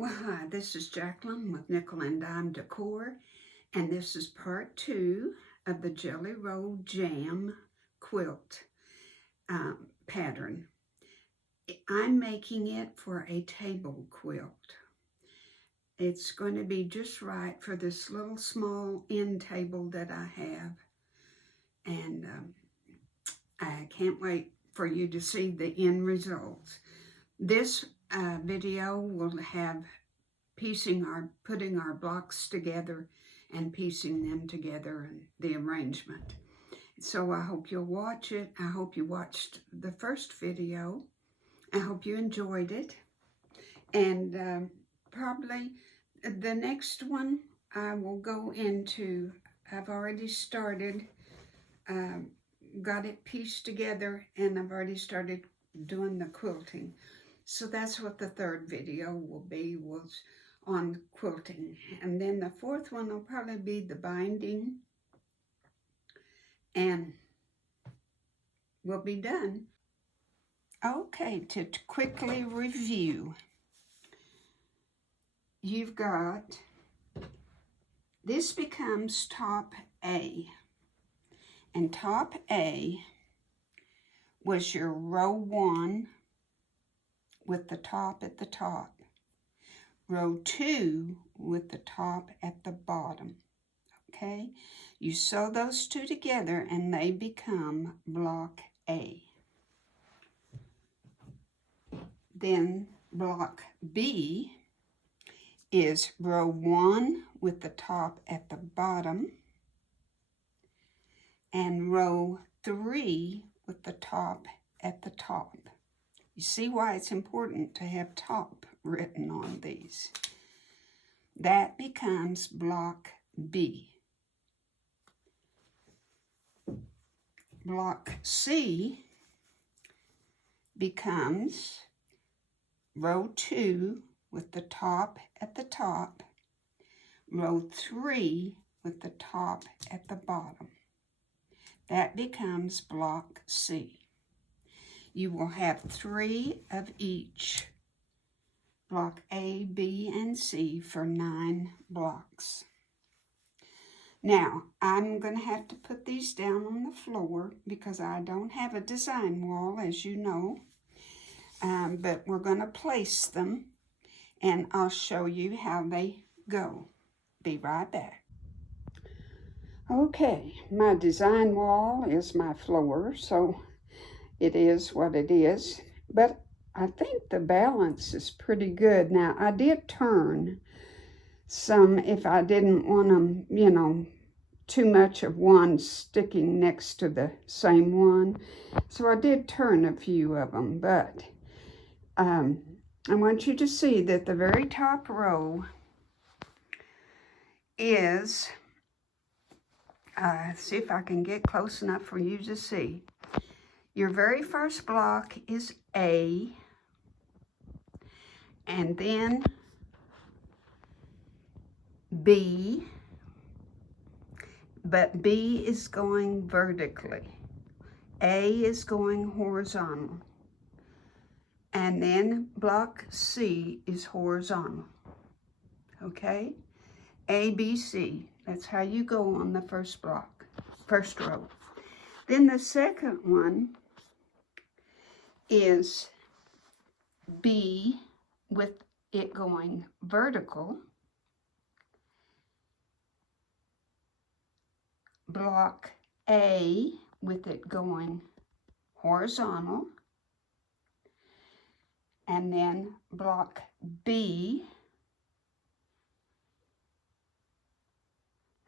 Well, hi, this is Jacqueline with Nickel and Dime Decor, and this is part 2 of the Jelly Roll Jam quilt pattern. I'm making it for a table quilt. It's going to be just right for this little small end table that I have, and I can't wait for you to see the end results. This video will have putting our blocks together and piecing them together and the arrangement. So I hope you'll watch it. I hope you watched the first video. I hope you enjoyed it. And probably the next one I will go into, I've already started, got it pieced together, and I've already started doing the quilting. So that's what the third video will be, was on quilting. And then the fourth one will probably be the binding, and we'll be done. Okay, to quickly review, you've got, this becomes top A, and top A was your row 1 with the top at the top. Row 2 with the top at the bottom, okay? You sew those two together and they become block A. Then block B is row 1 with the top at the bottom, and row 3 with the top at the top. You see why it's important to have top written on these. That becomes block B. Block C becomes row 2 with the top at the top, row 3 with the top at the bottom. That becomes block C. You will have 3 of each, block A, B, and C, for 9 blocks. Now, I'm going to have to put these down on the floor because I don't have a design wall, as you know, but we're going to place them, and I'll show you how they go. Be right back. Okay, my design wall is my floor, so it is what it is, but I think the balance is pretty good. Now, I did turn some if I didn't want them, you know, too much of one sticking next to the same one. So I did turn a few of them, but I want you to see that the very top row is, see if I can get close enough for you to see. Your very first block is A, and then B, but B is going vertically. A is going horizontal. And then block C is horizontal. Okay? A, B, C. That's how you go on the first block, first row. Then the second one is B with it going vertical, block A with it going horizontal, and then block B,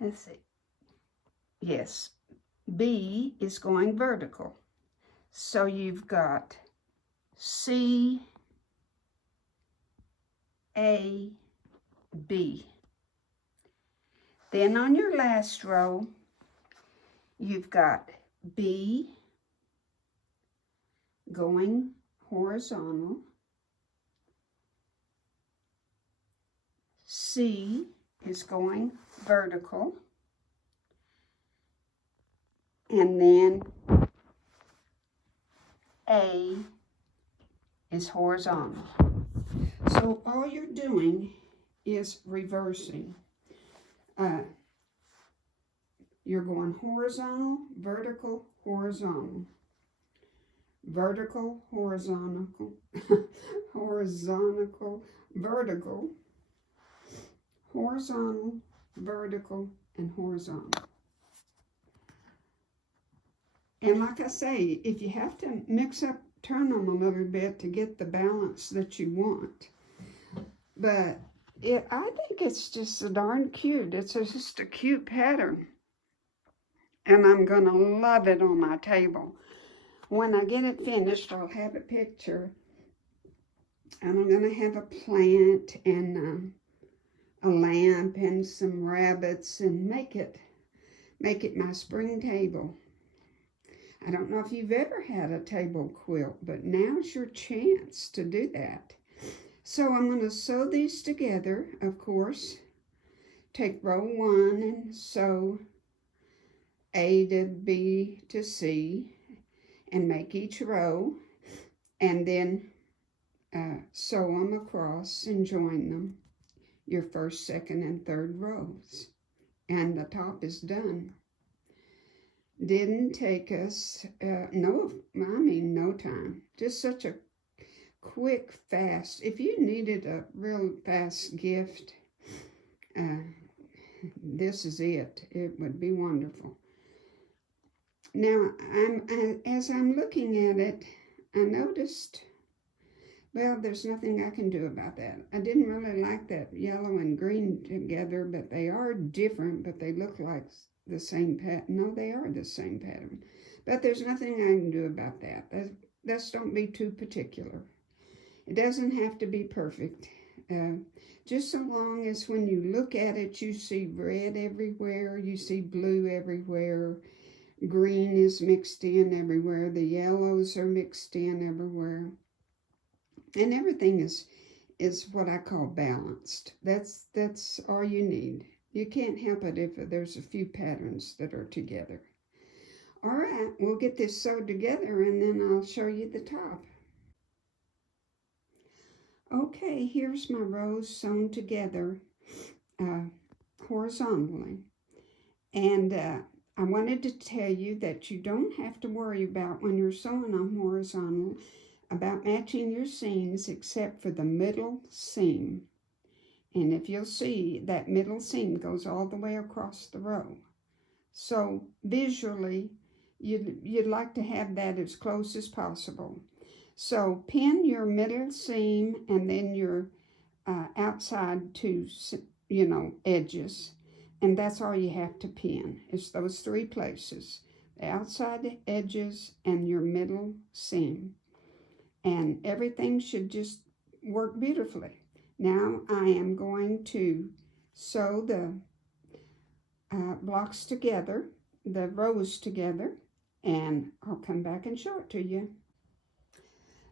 let's see, yes, B is going vertical. So you've got C, A, B. Then on your last row, you've got B going horizontal, C is going vertical, and then A is horizontal. So So all you're doing is reversing. You're going horizontal, vertical, horizontal, vertical, horizontal, horizontal, vertical, horizontal, vertical, and horizontal. And like I say, if you have to mix up, turn them a little bit to get the balance that you want. But I think it's just so darn cute. It's just a cute pattern. And I'm going to love it on my table. When I get it finished, I'll have a picture. And I'm going to have a plant and a lamp and some rabbits and make it my spring table. I don't know if you've ever had a table quilt, but now's your chance to do that. So I'm going to sew these together, of course. Take row 1 and sew A to B to C and make each row, and then sew them across and join them, your first, second, and third rows. And the top is done. Didn't take us, no time. Just such a quick, fast. If you needed a real fast gift, this is it. It would be wonderful. Now, as I'm looking at it, I noticed, well, there's nothing I can do about that. I didn't really like that yellow and green together, but they are different, but they look like the same pattern. No, they are the same pattern. But there's nothing I can do about that. Let's don't be too particular. It doesn't have to be perfect. Just so long as when you look at it, you see red everywhere, you see blue everywhere, green is mixed in everywhere, the yellows are mixed in everywhere. And everything is what I call balanced. That's all you need. You can't help it if there's a few patterns that are together. All right, we'll get this sewed together and then I'll show you the top. Okay, here's my rows sewn together horizontally. And I wanted to tell you that you don't have to worry about when you're sewing them horizontal about matching your seams except for the middle seam. And if you'll see, that middle seam goes all the way across the row. So visually, you'd like to have that as close as possible. So pin your middle seam and then your outside two, edges. And that's all you have to pin. It's those 3 places, the outside edges and your middle seam. And everything should just work beautifully. Now I am going to sew the blocks together, the rows together, and I'll come back and show it to you.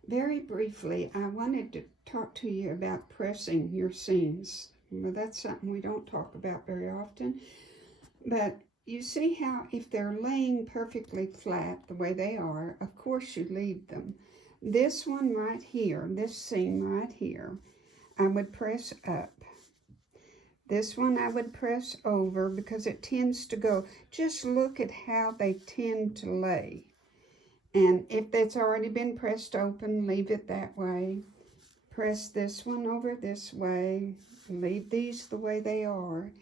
Very briefly, I wanted to talk to you about pressing your seams. Well, that's something we don't talk about very often. But you see how if they're laying perfectly flat the way they are, of course you leave them. This one right here, this seam right here, I would press up. This one I would press over because it tends to go. Just look at how they tend to lay. And if that's already been pressed open, leave it that way. Press this one over this way. Leave these the way they are.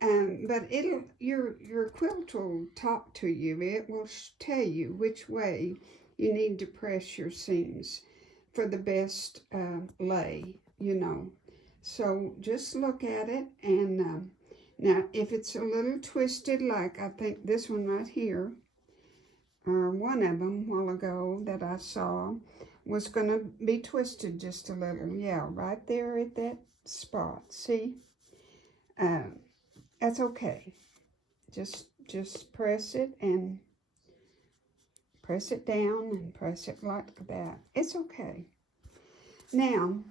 But your quilt will talk to you. It will tell you which way you need to press your seams for the best lay, So just look at it, and now if it's a little twisted, like I think this one right here, or one of them a while ago that I saw, was going to be twisted just a little. Yeah, right there at that spot. See? That's okay. Just press it and press it down and press it like that. It's okay. Now,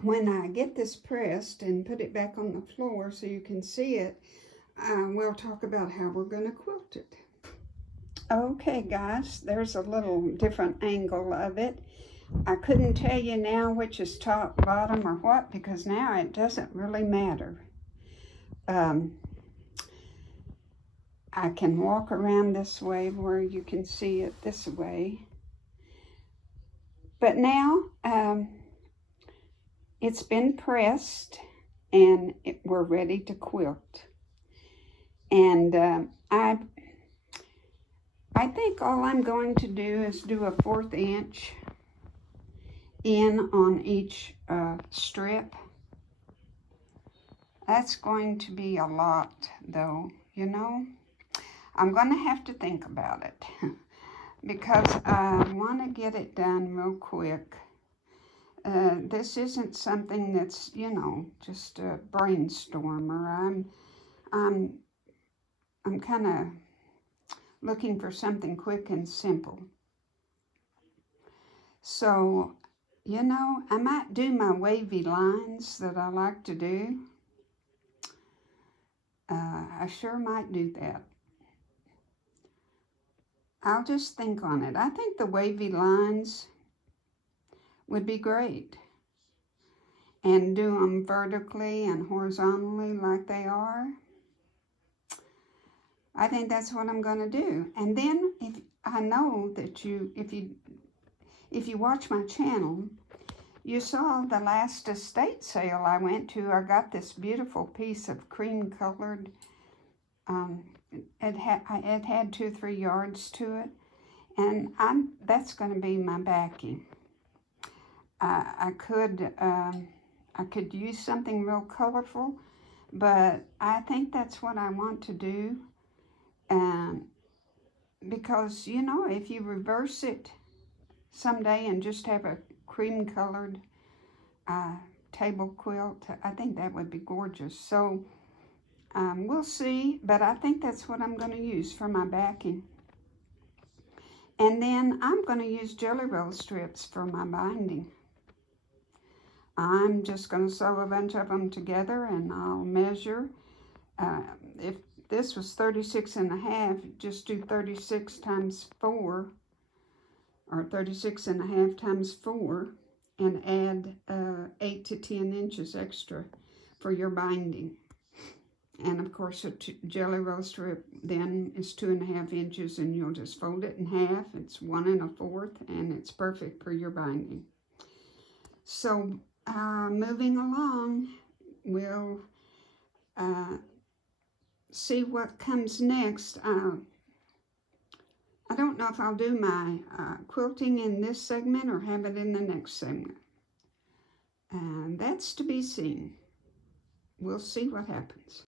when I get this pressed and put it back on the floor so you can see it, we'll talk about how we're going to quilt it. Okay, guys, there's a little different angle of it. I couldn't tell you now which is top, bottom, or what, because now it doesn't really matter. I can walk around this way where you can see it this way. But now it's been pressed and we're ready to quilt. And I think all I'm going to do is do a 1/4 inch in on each strip. That's going to be a lot though, you know. I'm going to have to think about it because I want to get it done real quick. This isn't something that's, you know, just a brainstormer. I'm kind of looking for something quick and simple. So, you know, I might do my wavy lines that I like to do. I sure might do that. I'll just think on it. I think the wavy lines would be great. And do them vertically and horizontally like they are. I think that's what I'm going to do. And then if I know that if you watch my channel, you saw the last estate sale I went to. I got this beautiful piece of cream colored. It had 2 or 3 yards to it, and that's going to be my backing. I could use something real colorful, but I think that's what I want to do. Because, you know, if you reverse it someday and just have a cream colored table quilt, I think that would be gorgeous. So we'll see, but I think that's what I'm going to use for my backing. And then I'm going to use jelly roll strips for my binding. I'm just going to sew a bunch of them together, and I'll measure. If this was 36.5, just do 36 times 4, or 36.5 times 4, and add 8 to 10 inches extra for your binding. And of course, a jelly roll strip then is 2.5 inches, and you'll just fold it in half. It's 1 1/4, and it's perfect for your binding. So moving along, we'll see what comes next. I don't know if I'll do my quilting in this segment or have it in the next segment. And that's to be seen. We'll see what happens.